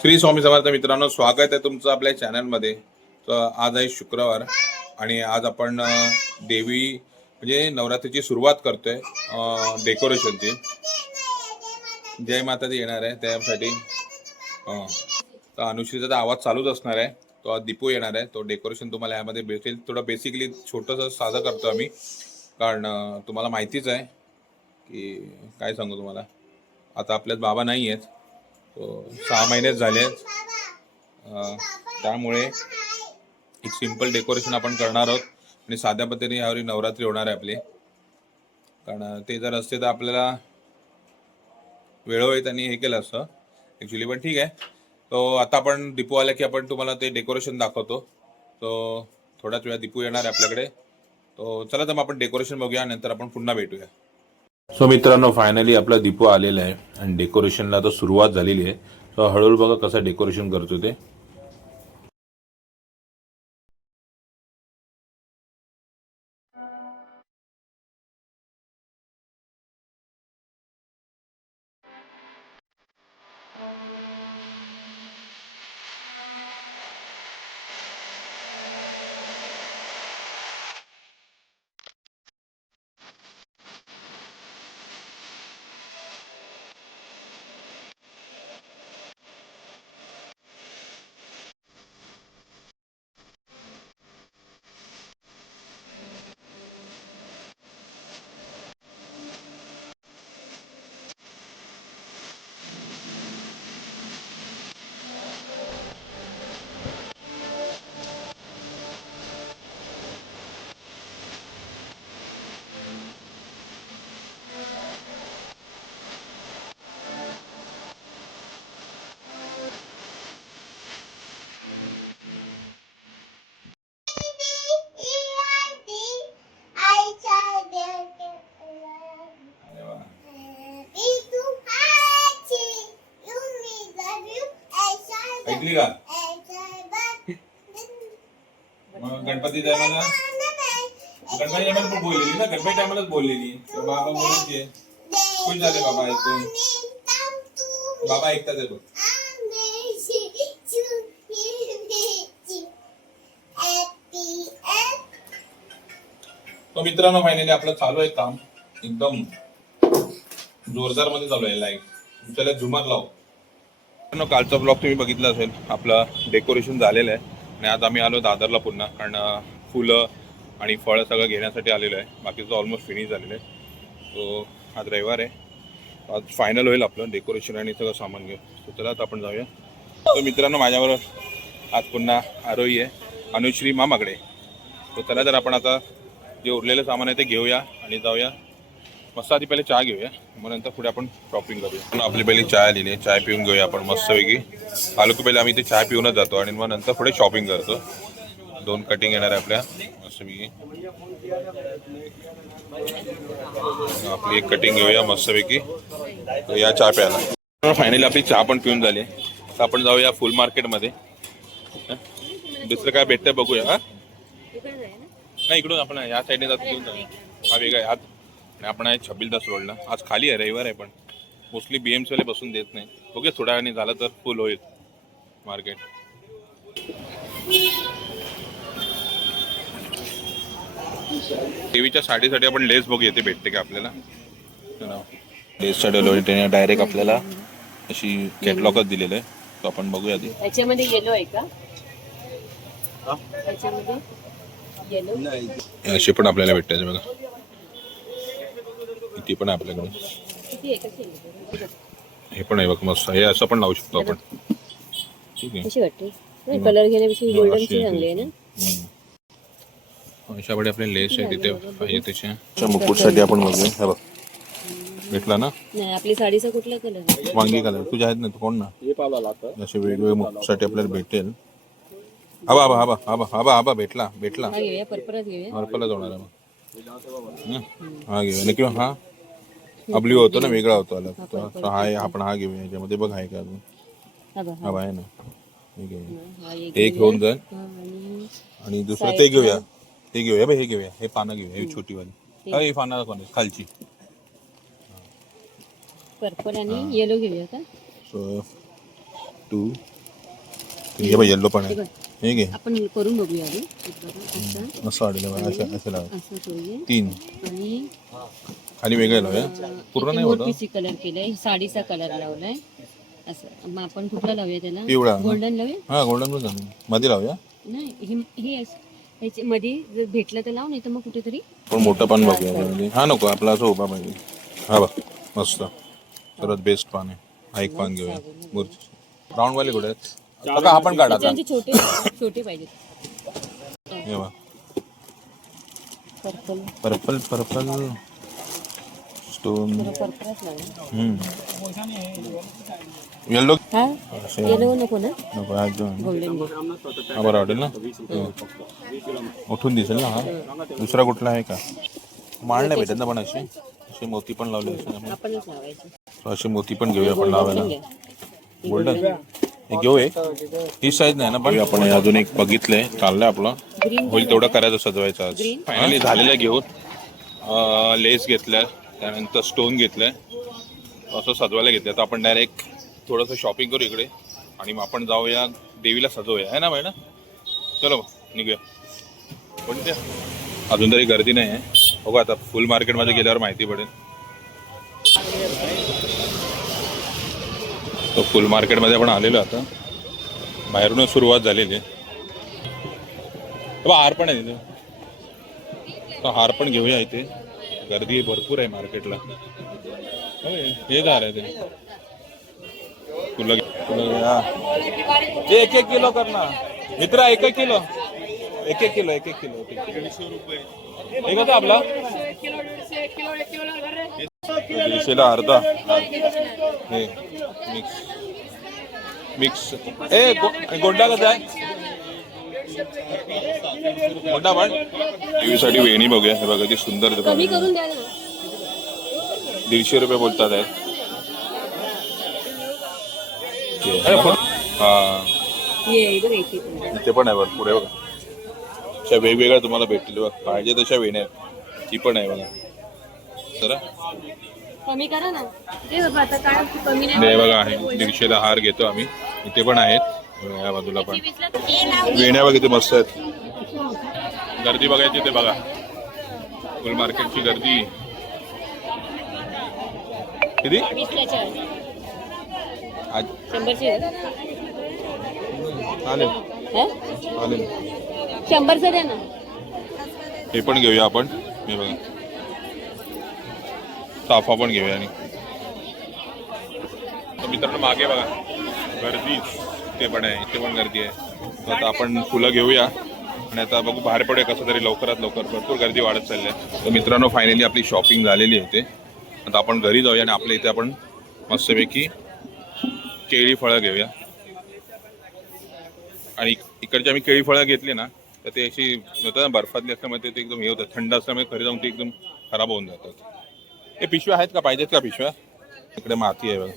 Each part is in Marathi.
श्री स्वामी समर्थ मित्रांनो स्वागत आहे तुमचं आपल्या चॅनलमध्ये तर आज आहे शुक्रवार आणि आज आपण देवी म्हणजे नवरात्रीची सुरुवात करतोय डेकोरेशनची जय माता जी येणार आहे त्यासाठी. तर अनुश्रीचा तर आवाज चालूच असणार आहे. तो आज दीपू येणार आहे. तो डेकोरेशन तुम्हाला यामध्ये भेटेल. थोडं बेसिकली छोटंसं साधं करतो आम्ही. कारण तुम्हाला माहितीच आहे की काय सांगू तुम्हाला. आता आपल्यात बाबा नाही आहेत सहा महिनेच झाले. आहेत त्यामुळे एक सिंपल डेकोरेशन आपण करणार आहोत. आणि साध्या पद्धतीने यावरी नवरात्री होणार आहे आपली. कारण ते जर असते तर आपल्याला वेळोवेळी त्यांनी हे केलं असतं. ॲक्च्युली पण ठीक आहे. तो आता आपण दीपू आला की आपण तुम्हाला ते डेकोरेशन दाखवतो. तो थोड्याच वेळा दीपू येणार आहे आपल्याकडे. तो चला तर मग आपण डेकोरेशन बघूया. नंतर आपण पुन्हा भेटूया. सो मित्रांनो फायनली आपला दीपू आलेला आहे. आणि डेकोरेशनला आता सुरुवात झालेली आहे. सो हळूहळू बघा कसं डेकोरेशन करतो ते. ऐकली का? मग गणपती टायमाला गणपती टायमाला पण बोललेली ना? गणपती टायमालाच बोललेली. बाबा बोलायचे खुश झाले बाबा ऐकून बाबा ऐकतात बघ. तो मित्रांनो फायनली आपलं चालू आहे काम. एकदम जोरदारमध्ये चालू आहे लाइट तुमच्याला झुमर लाव. कालचा ब्लॉग तुम्ही बघितला असेल. आपलं डेकोरेशन झालेलं आहे. आणि आज आम्ही आलो दादरला पुन्हा. कारण फुलं आणि फळं सगळं घेण्यासाठी आलेलं आहे. बाकीचं ऑलमोस्ट फिनिश झालेलं आहे. तो आज रविवार आहे. आज फायनल होईल आपलं डेकोरेशन आणि सगळं सामान घेऊन. तर चला आता आपण जाऊया. तर मित्रांनो माझ्याबरोबर आज पुन्हा आरोही आहे. अनुश्री मामाकडे. तर चला तर आपण आता जे उरलेलं सामान आहे ते घेऊया आणि जाऊया. मस्त आधी पहिले चहा घेऊया. मग नंतर पुढे आपण शॉपिंग करूया. पण आपली पहिली चाय आलेली आहे चाय पिऊन घेऊया आपण मस्तपैकी. आलो की पहिले आम्ही ते चाय पिऊनच जातो आणि मग नंतर पुढे शॉपिंग करतो. दोन कटिंग येणार आहे आपल्या. मस्तपैकी. आपली एक कटिंग घेऊया मस्तपैकी. या चहा प्यायला. फायनली आपली चहा पण पिऊन झाली. तर आपण जाऊया फुल मार्केटमध्ये? दुसरं काय भेटतंय बघूया हा? नाही इकडून आपण या साईडने जातो. हा वेगळा आहे आणि आपण आहे छबिलदास रोडला. आज खाली आहे रविवार आहे पण. मोस्टली बी एम सीवाले बसून देत नाही. बघूया थोड्या वेळाने झालं तर फुल होईल मार्केट देवीच्या साडीसाठी आपण लेस बघूया ते भेटते का आपल्याला? लेसच्या डिलिव्हरी डायरेक्ट आपल्याला अशी कॅटलॉगच दिलेलं आहे. तो आपण बघूया त्याच्यामध्ये येलो आहे का? त्याच्यामध्ये येलो अशी पण आपल्याला भेटते बघा. ती पण आहे आपल्याकडे? हे पण आहे बघ मस्त हे असं पण लावू शकतो आपण. ठीक आहे. कशी वाटते? नाही कलर घेण्यापेक्षा अशी गोल्डनची आहे चांगली आहे ना? हम्म. अशाकडे आपले लेस आहे तिथे. आहे त्याच्या मुकुटसाठी आपण बघूया. हे बघ. भेटला ना? नाही आपली साडीचा कुठला कलर वांगी कलर. तुझ्या आहेत ना? तू कोण ना? असे वेगवेगळे मुकुटसाठी आपल्याला भेटेल. हवा हवा हवा भेटला भेटला. हा पर्पलच होणार आहे मग. हं? घेऊया. नाही किंवा हा. अब्ल्यू होतो ना वेगळा होतो अलग तो असा हा आहे आपण हा घेऊया याच्यामध्ये. बघ आहे का अजून. हा बघ, हा. आहे ना. हे घेऊया हा एक एक घेऊन जाईल. हा, आणि आणि दुसरं ते घेऊया. ते घेऊया बघ हे घेऊया. हे पानं घेऊया ही छोटीवाली. हा, ही पानं कोण खालची. पर्पल आणि येलो घेऊया का? सो टू हे बघ येल्लो पण आहे. हे. हे घे. आपण करून बघूया आधी एक बघा, असं. असं असं लाव. असं करूया तीन. आणि खाली वेगळं लावूया. पूर्ण नाही होत? मोठीची कलर केलाय. साडीचा कलर लावलाय. असं. मग आपण कुठला लावूया त्याला? पिवळा. गोल्डन लावूया? हा गोल्डन पण झालं मध्ये लावूया. नाही हे हे असं- मध्ये जर भेटलं तर लाव नाही तर मग कुठेतरी पण मोठं पान बघूया त्यामध्ये. हा नको. आपला असं उभा पाहिजे. हा बघ. मस्त. सर्वात बेस्ट पान आहे. हा एक पान घेऊया. मूर्ती राऊंड वाले कुठे आहेत? बघा हा पण काढा आता. त्यांचे छोटे छोटे पाहिजेत. हे बघ. पर्पल पर्पल पर्पल हा? असे. येलो नको ना? नको हा हा बरं वाटेल ना? हो. उठून दिसेल ना हा? दुसरा कुठला आहे का? माळ नाही भेटत ना पण अशी? अशी मोती पण लावली अशी आपणच लावायचं So अशी मोती पण घेऊया आपण लावायला. गोल्डन हे घेऊ एक? ही साईज नाही ना पण? आपण हे अजून एक बघितलंय. चाललंय आपलं. ग्रीन होईल तेवढं करायचं सजवायचं आज? फायनली झालेलं घेऊन. लेस घेतलाय त्यानंतर स्टोन घेतलं आहे असं सजवायला घेतलं तर आपण डायरेक्ट थोडंसं शॉपिंग करू इकडे. आणि मग आपण जाऊया देवीला सजवूया. है ना मॅडम चलो मग, निघूया. कोणते अजून तरी गर्दी नाही आहे. बघू आता फुल मार्केटमध्ये गेल्यावर माहिती पडेल. तो फुल मार्केटमध्ये आपण आलेलो आता. बाहेरूनच सुरुवात झालेली आहे. हार पण आहे तिथे. हार पण घेऊया इथे. गर्दी भरपूर आहे मार्केटला. हे हार आहे ते. तुला ते एक एक किलो कर ना मित्र एक एक किलो. एक एक किलो एक एक किलो. एक एक किलो होता आपला? दीडशेला अर्धा. हे मिक्स. मिक्स. ए गोंडा कसा आहे गोंडा पण टीव्हीसाठी वेणी बघूया. हे बघा ती सुंदर आहे कमी बघा. करून द्या ना. दीडशे रुपये बोलतात आहेत. अरे, पण- हा. बघ आहे बघ पुढे बघा. अशा वेगवेगळ्या तुम्हाला भेटतील बघ. पाहिजे तशा वेण्या आहेत. ती पण आहे बघा. जरा. कमी करा ना. ते बाबा आता काय कमी नाही हे बघा आहे. दीडशेला हार घेतो आम्ही. इथे पण आहेत. या बाजूला पण वेण्या बघ इथे मस्त आहेत. गर्दी बघायची ते बघा. फुल मार्केटची गर्दी. किती. चालेल. हा? चालेल. शंभरचं द्या ना. हे पण घेऊया आपण. हे बघा. साफा पण घेऊया आणि. तर मित्रांनो मागे बघा. गर्दी. ते पण आहे इथे पण गर्दी आहे. तर आता आपण फुलं घेऊया. आणि आता बघू बाहेर पडूया कसं तरी लवकरात लवकर. भरपूर गर्दी वाढत चालली आहे. तर मित्रांनो फायनली आपली शॉपिंग झालेली आहे आता आपण घरी जाऊया आणि आपल्या इथे आपण मस्तपैकी केळी फळं घेऊया. आणि इकडची आम्ही केळी फळं घेतली ना तर ते अशी होतं ना बर्फातली असल्यामुळे ते एकदम हे होतं. थंड असल्यामुळे घरी जाऊन ते एकदम खराब होऊन जातात. हे पिशव्या आहेत का? पाहिजेत का पिशव्या? इकडे माती आहे बघा.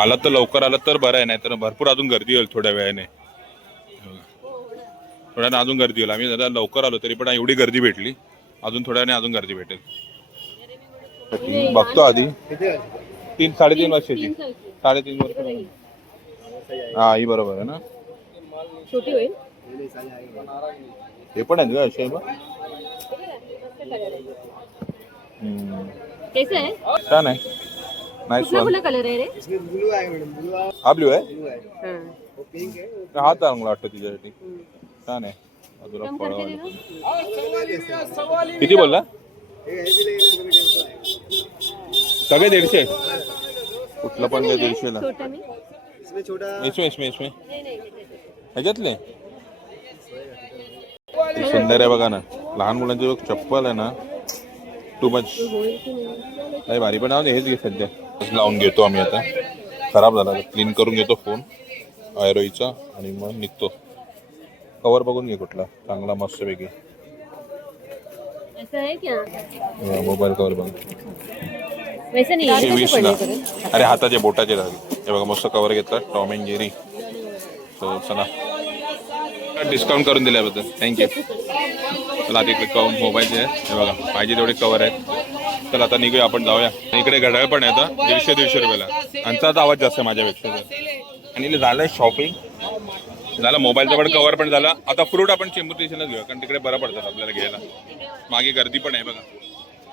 आला तर लवकर आलं तर बरं आहे नाही तर भरपूर अजून गर्दी होईल थोड्या वेळाने. थोड्या वेळाने अजून गर्दी होईल. आम्ही जरा लवकर आलो तरी पण एवढी गर्दी भेटली. अजून थोड्या वेळाने अजून गर्दी भेटेल. बघतो आधी. तीन साडेतीन वर्षाची. साडेतीन वर्ष. हा ही बरोबर आहे ना? छोटी होईल. हे पण आहेत का. कैसे आहे छान आहे नाईस कुठला वन कुठला कलर आहे रे? हा ब्ल्यू आहे हा. हा। चांगला वाटतं तिच्यासाठी छान आहे बाजूला कम फळं. किती बोलला सगळे दीडशे कुठलं पण काय दीडशेला छोटा मी। इसमे इसमे इसमे। नाही, नाही, नाही. ह्याच्यातले हे सुंदर आहे बघा ना लहान मुलांची बघ चप्पल आहे ना टू मच नाही? भारी पण हेच घे सध्या. लावून घेतो आम्ही आता. खराब झाला. क्लीन करून घेतो फोन आयरोईचा आणि मग निघतो. कवर बघून घे कुठला. चांगला मस्तपैकी. है मोबाईल कवर बघ. वीसला पडले करेल? अरे हाताचे बोटाचे राहिले हे बघा मस्त कवर घेतला. टॉम अँड जेरी सो चला. डिस्काउंट करून दिल्याबद्दल. थँक्यू चला आता इकडे कव मोबाईलचे हे बघा पाहिजे तेवढे कवर आहेत. चला आता निघूया आपण जाऊया. इकडे घड्याळ पण आहे आता दीडशे दीडशे रुपयाला. यांचाच आवाज जास्त आहे माझ्यापेक्षा. आणि झालं शॉपिंग झालं मोबाईलचा पण कवर पण झाला. आता फ्रूट आपण चेंबूर स्टेशनच घेऊया कारण तिकडे बरं पडतात आपल्याला घ्यायला. मागे गर्दी पण आहे बघा.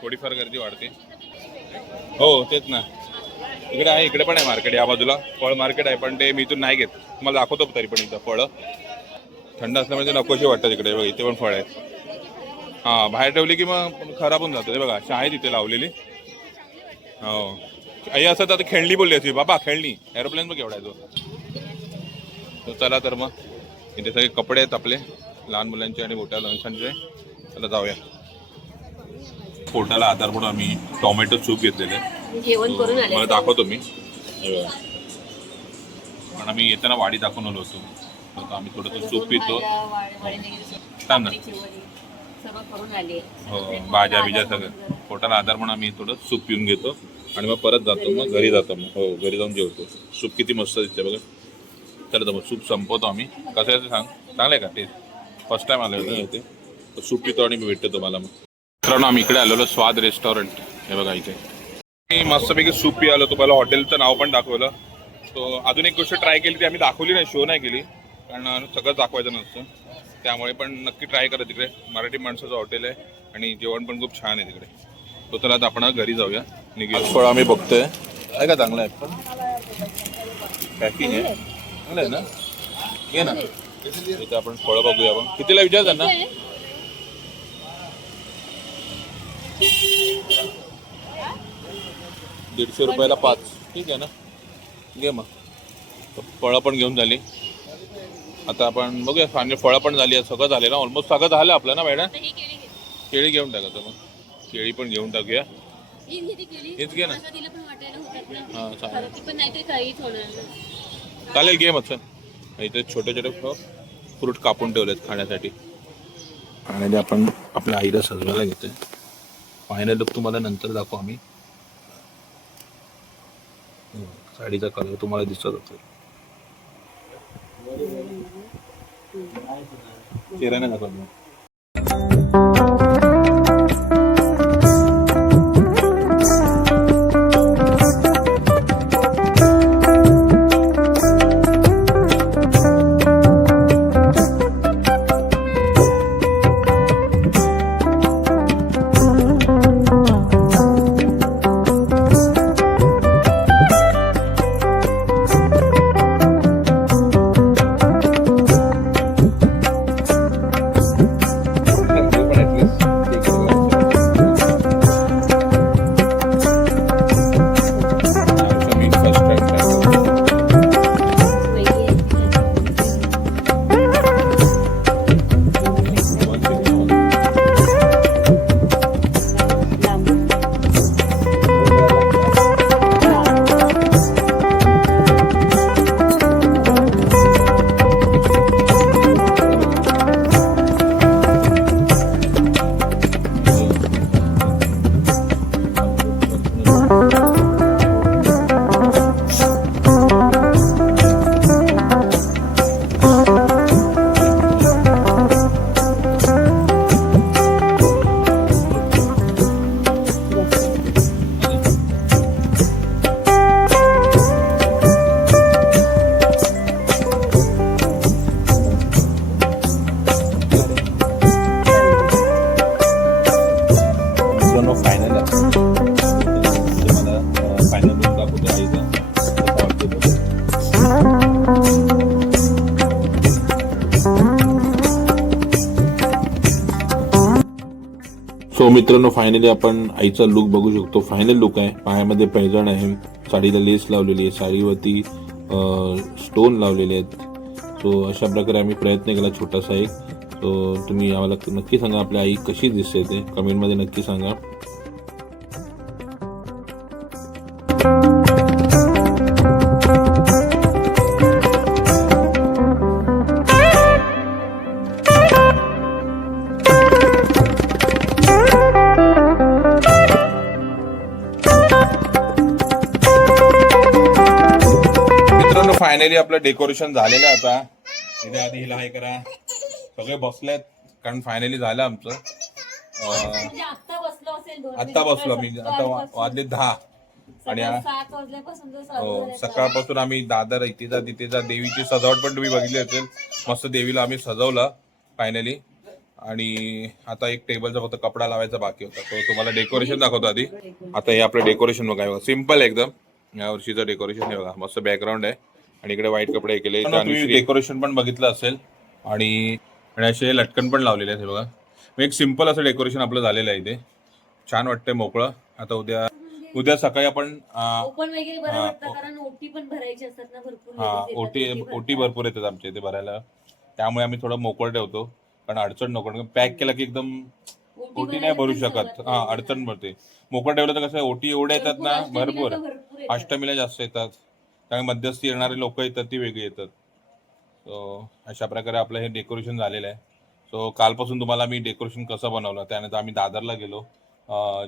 थोडीफार गर्दी वाढते. हो तेच ना. इकडे आहे इकडे पण आहे मार्केट या बाजूला. फळ मार्केट आहे पण ते मी इथून नाही घेत. तुम्हाला दाखवतो तरी पण इथं फळं. थंड असल्यामुळे ते नकोशी वाटतात इकडे. बघा इथे पण फळ आहेत. हां बाहेर ठेवली की मग खराब होऊन जातं. ते बघा आहे तिथे लावलेली. हो. आई असं तर खेळणी बोलली असती. बाबा खेळणी. एरोप्लेन बघ केवढा आहे तो. तो चला तर मग. इथे सगळे कपडे आहेत आपले. लहान मुलांचे आणि मोठ्या माणसांचे. चला जाऊया. पोटाला आधार म्हणून आम्ही टोमॅटो सूप घेतलेले जेवण करून आले मला दाखवतो मी. हे. पण आम्ही येताना वाडी दाखवून आलो होतो. आम्ही थोडंसं सूप पितो. थांब ना. सर्व करून आले. हो भाज्या बिज्या सगळं. पोटाला आधार म्हणून आम्ही थोडं सूप पिऊन घेतो आणि मग परत जातो मग घरी जातो मग. हो घरी जाऊन जेवतो. सूप किती मस्त दिसते बघा. चला तर मग सूप संपवतो आम्ही. कसं आहे ते सांग. चांगलं आहे का टेस्ट फर्स्ट टाइम आलो होतो इथे. तर सूप पितो आणि मी भेटतो तुम्हाला मग. मित्रांनो आम्ही इकडे आलेलो स्वाद रेस्टॉरंट हे बघा इथे. मी मस्तपैकी सूप पी आलो तुम्हाला हॉटेलचं नाव पण दाखवलं. तो अजून एक गोष्ट ट्राय केली ती आम्ही दाखवली नाही शो नाही केली. कारण सगळं दाखवायचं नसतं. त्यामुळे पण नक्की ट्राय करा तिकडे. मराठी माणसाचं हॉटेल आहे आणि जेवण पण खूप छान आहे तिकडे. तो तर आता आपण घरी जाऊया. निघूया. फळ आम्ही बघतोय. आहे का चांगलं आहे? पण पॅकिंग आहे. चांगलं आहे ना? घे ना. इथे आपण फळं बघूया आपण. कितीला विचार त्यांना? दीडशे रुपयाला पाच. ठीक आहे ना? घे मग. फळं पण घेऊन झाली. आता आपण बघूया फायनल फळं पण झाली आहेत सगळं झाले ना? ऑलमोस्ट सगळं झालं आपलं ना मॅडम? केळी घेऊन टाकायचं मग केळी पण घेऊन टाकूया. हेच घे ना. हां चालेल. चालेल घे मग इथे छोटे छोटे फ्रूट कापून ठेवलेत खाण्यासाठी. आणि आपण आपल्या आईला सजवायला घेतोय. फायनल लुक तुम्हाला नंतर दाखवू आम्ही. साडीचा कलर तुम्हाला दिसत असेल. चेहरा नाही दाखवत मित्रांनो फायनली आपण आईचा लुक बघू शकतो. फायनल लुक आहे. पायामध्ये पैजण आहे. साडीला लेस लावलेली आहे. साडीवरती स्टोन लावलेले आहेत. सो अशा प्रकारे आम्ही प्रयत्न केला छोटासा एक. सो तुम्ही आम्हाला नक्की सांगा आपली आई कशी दिसते ते. कमेंटमध्ये नक्की सांगा. फायनली आपलं डेकोरेशन झालेलं आता. इथे आधी हिला हे करा. सगळे बसलेत कारण फायनली झालं आमचं. म्हणजे आत्ता बसलो मी. आता वाजले दहा. आणि जो हो सकाळपासून आम्ही दादर इथेचा तिथेचा देवीची सजावट पण तुम्ही बघितली असेल. मस्त देवीला आम्ही सजवलं फायनली आणि आता एक टेबलचा फक्त कपडा लावायचा बाकी होता. तो तुम्हाला डेकोरेशन दाखवतो आधी. आता हे आपलं डेकोरेशन बघा. बघा सिंपल एकदम. या वर्षीचं डेकोरेशन हे बघा. मस्त बॅकग्राऊंड आहे. आणि इकडे व्हाईट कपडे केले तुम्ही डेकोरेशन पण बघितलं असेल आणि आणि असे लटकन पण लावलेले आहेत हे बघा. मग एक सिंपल असं डेकोरेशन आपलं झालेलं आहे इथे. छान वाटतंय मोकळं. आता उद्या उद्या सकाळी आपण हा, ओटी पण भरायची असतात ना भरपूर ladies येतात, ओटी भरपूर येतात आमच्या इथे भरायला. त्यामुळे आम्ही थोडं मोकळ ठेवतो. कारण अडचण नको पॅक केला की एकदम ओटी नाही भरू शकत. हा. अडचण भरते. मोकळ ठेवलं तर कसं ओटी एवढ्या येतात ना भरपूर. अष्टमीला जास्त येतात. त्यामुळे मध्यस्थी येणारे लोक येतात ती वेगळी येतात. सो अशा प्रकारे आपलं हे डेकोरेशन झालेलं आहे. सो कालपासून तुम्हाला मी डेकोरेशन कसं बनवलं त्यानंतर आम्ही दादरला गेलो.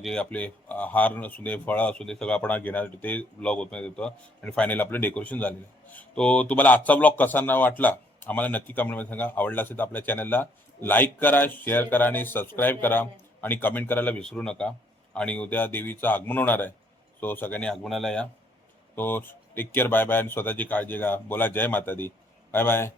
जे आपले हार असू दे फळं असू दे सगळं आपण घेण्यासाठी ते ब्लॉग होत देतो आणि फायनली आपलं डेकोरेशन झालेलं आहे. तो तुम्हाला आजचा ब्लॉग कसा ना वाटला आम्हाला नक्की कमेंटमध्ये सांगा. आवडला असेल तर आपल्या चॅनलला लाईक करा शेअर करा आणि सबस्क्राईब करा. आणि कमेंट करायला विसरू नका. आणि उद्या देवीचं आगमन होणार आहे. सो सगळ्यांनी आगमनाला या. तो टेक केअर बाय बाय आणि स्वतःची काळजी घ्या. बोला जय माता दी बाय बाय